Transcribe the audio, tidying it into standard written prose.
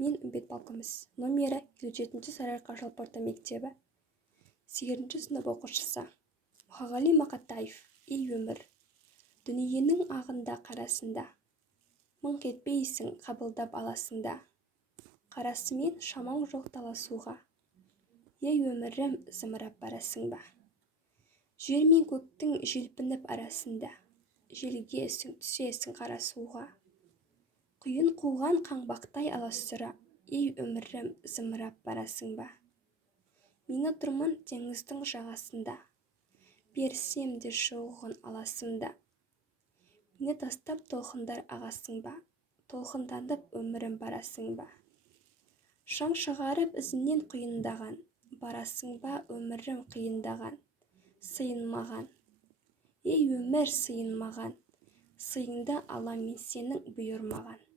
Мен үмбет балқымыз, номері 57 Сарыарқа жалпы орта мектебі 8 сынып оқушысы. Мұхағали Мақатаев. Ей өмір, дүниенің ағында қарасында, мыңқ етпейсің қабылдап аласында. Қарасымен шамаң жоқ таласуға. Ей өмірім, зымырап барасың ба? Жер мен көктің желпініп арасында, желге түсесің қарасуға. Құйын қуған қаңбақтай аласұра, ей өмірім, зымырап барасың ба? Мен отырмын теңіздің жағасында, берсем де шығуын аласында. Мені тастап толқындар ағасың ба? Толқынданып өмірім барасың ба? Шаң шығарып ізінен құйындаған, барасың ба өмірім қиындаған, сыйынмаған. Ей өмір, сыйынмаған, сыйыңды алам мен сенің бұйырмаған.